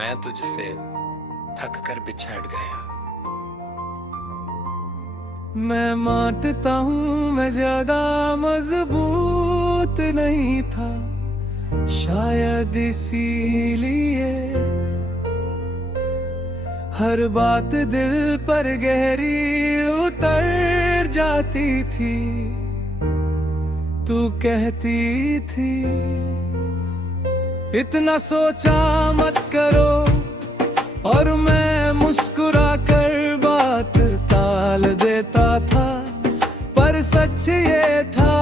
मैं तुझसे थक कर बिछड़ गया। मैं मानता हूँ मैं ज्यादा मजबूत नहीं था, शायद इसीलिए हर बात दिल पर गहरी उतर जाती थी। तू कहती थी इतना सोचा मत करो, और मैं मुस्कुरा कर बात टाल देता था। पर सच ये था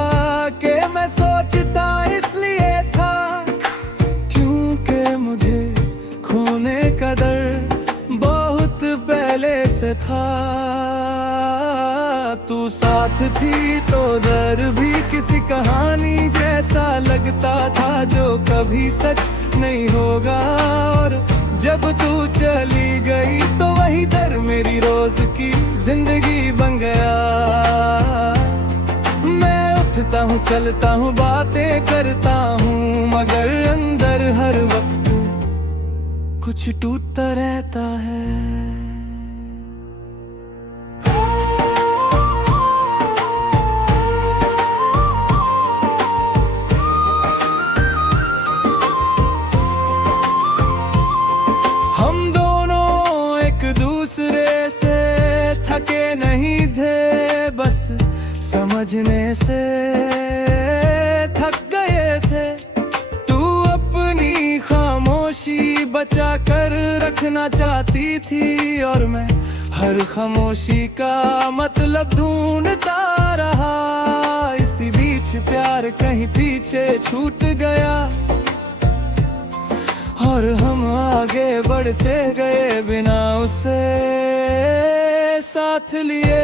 कि मैं सोचता इसलिए था क्योंकि मुझे खोने का डर बहुत पहले से था। तू साथ थी तो डर भी किसी कहानी जैसा लगता था जो कभी सच नहीं होगा। और जब तू चली गई तो वही डर मेरी रोज की जिंदगी बन गया। मैं उठता हूँ, चलता हूँ, बातें करता हूँ, मगर अंदर हर वक्त कुछ टूटता रहता है। हम दोनों एक दूसरे से थके नहीं थे, बस समझने से थक गए थे। तू अपनी खामोशी बचा कर रखना चाहती थी, और मैं हर खामोशी का मतलब ढूंढता रहा। इसी बीच प्यार कहीं पीछे छूट गया, और हम आगे बढ़ते गए बिना उसे साथ लिए।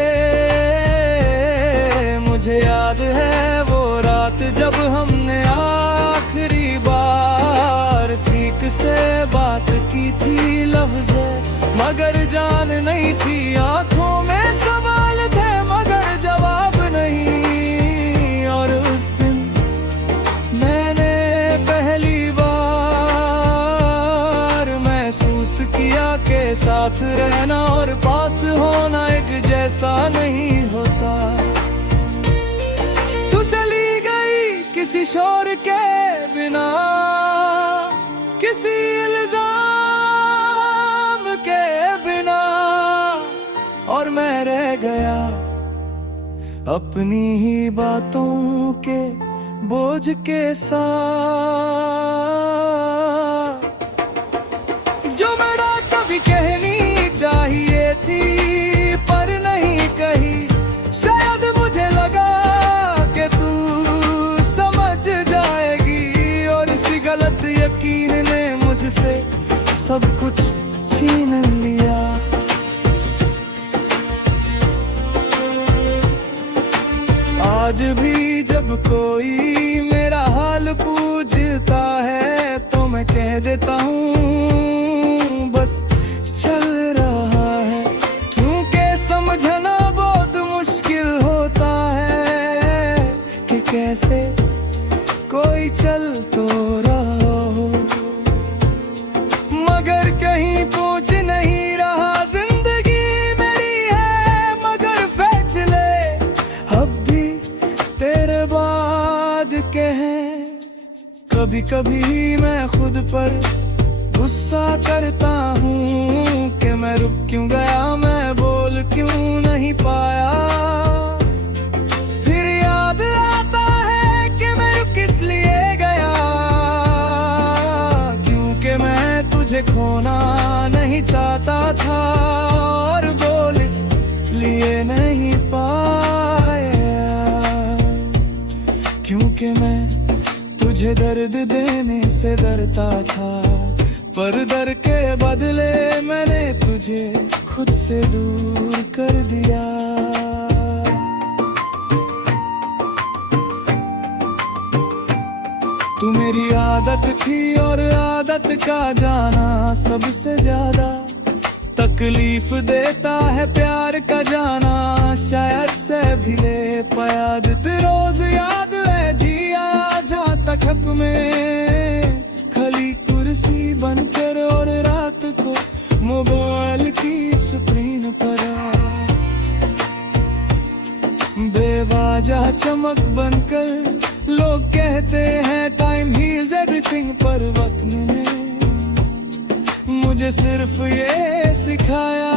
मुझे याद है वो रात जब हमने आखिरी बार ठीक से बात की थी। लफ्ज़ मगर जान नहीं थी, आंखों में सवाल थे मगर जवाब नहीं। और उस दिन मैंने पहली किया के साथ रहना और पास होना एक जैसा नहीं होता। तू चली गई किसी शोर के बिना, किसी इल्जाम के बिना, और मैं रह गया अपनी ही बातों के बोझ के साथ। जो मेरा कभी कहनी चाहिए थी पर नहीं कही, शायद मुझे लगा कि तू समझ जाएगी। और इसी गलत यकीन ने मुझसे सब कुछ छीन लिया। आज भी जब कोई मेरा हाल पूछता है तो मैं कह देता हूँ बस चल रहा है, क्योंकि समझना बहुत मुश्किल होता है कि कैसे कोई चल तो रहा हो मगर कहीं पहुंच नहीं रहा। जिंदगी मेरी है मगर फैसले अब भी तेरे बाद के हैं। कभी कभी मैं खुद पर गुस्सा करता हूँ कि मैं रुक क्यों गया, मैं बोल क्यों नहीं पाया। फिर याद आता है कि मैं रुक किस लिए गया, क्योंकि मैं तुझे खोना नहीं चाहता था और बोल इसलिए नहीं पाया क्योंकि मैं तुझे दर्द देने से डरता था। पर डर के बदले मैंने तुझे खुद से दूर कर दिया। तू मेरी आदत थी और आदत का जाना सबसे ज्यादा तकलीफ देता है। प्यार का जाना शायद से भी ले पाया। रोज याद है जिया जहाँ तक हक में खली कुर्सी बनकर और रात चमक बनकर। लोग कहते हैं टाइम हील्स एवरीथिंग, पर वक्त ने मुझे सिर्फ ये सिखाया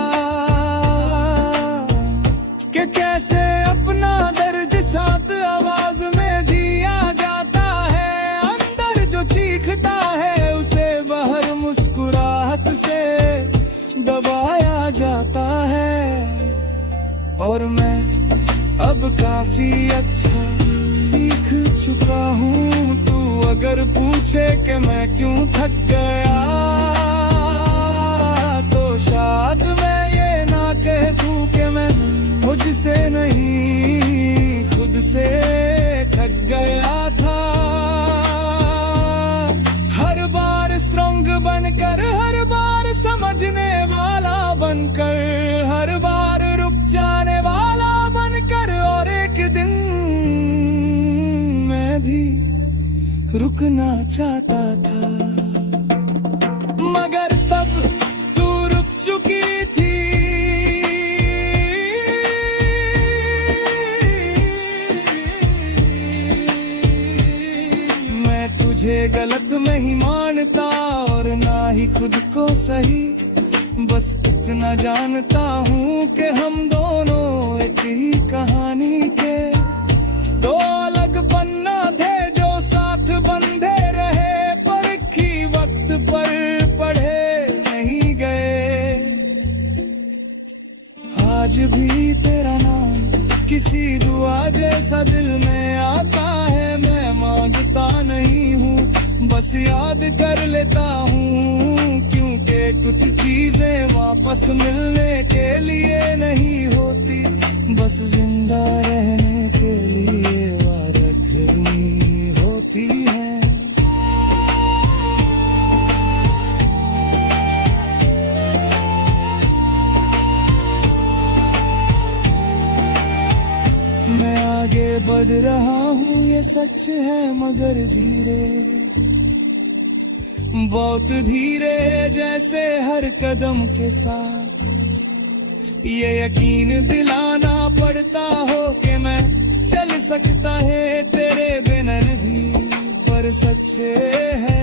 कि कैसे अपना दर्द शांत आवाज में जिया जाता है। अंदर जो चीखता है उसे बाहर मुस्कुराहट से दबाया जाता है। और मैं अब काफी अच्छा सीख चुका हूँ। तू अगर पूछे कि मैं क्यों थक गया, तो शायद मैं ये ना कह दूं कि मैं मुझसे नहीं खुद से थक गया था। हर बार स्ट्रॉन्ग बनकर, हर बार समझने वाला बनकर, हर बार रुक जाने वाला बनकर। और एक दिन मैं भी रुकना चाहता था, मगर तब तू रुक चुकी थी। मैं तुझे गलत नहीं मानता और ना ही खुद को सही, बस इतना जानता हूँ कि हम दोनों एक ही कहानी के दो अलग पन्ना थे जो साथ बंधे रहे, पर की वक्त पर पढ़े नहीं गए। आज भी तेरा नाम किसी दुआ जैसा दिल में आता है। मैं मांगता नहीं हूँ, बस याद कर लेता हूँ, क्योंकि कुछ चीजें वापस मिलने के लिए नहीं होती, बस जिंदा रहने के लिए वादा करनी होती है। मैं आगे बढ़ रहा हूँ ये सच है, मगर धीरे, बहुत धीरे, जैसे हर कदम के साथ ये यकीन दिलाना पड़ता हो कि मैं चल सकता है तेरे बिना नहीं। पर सच है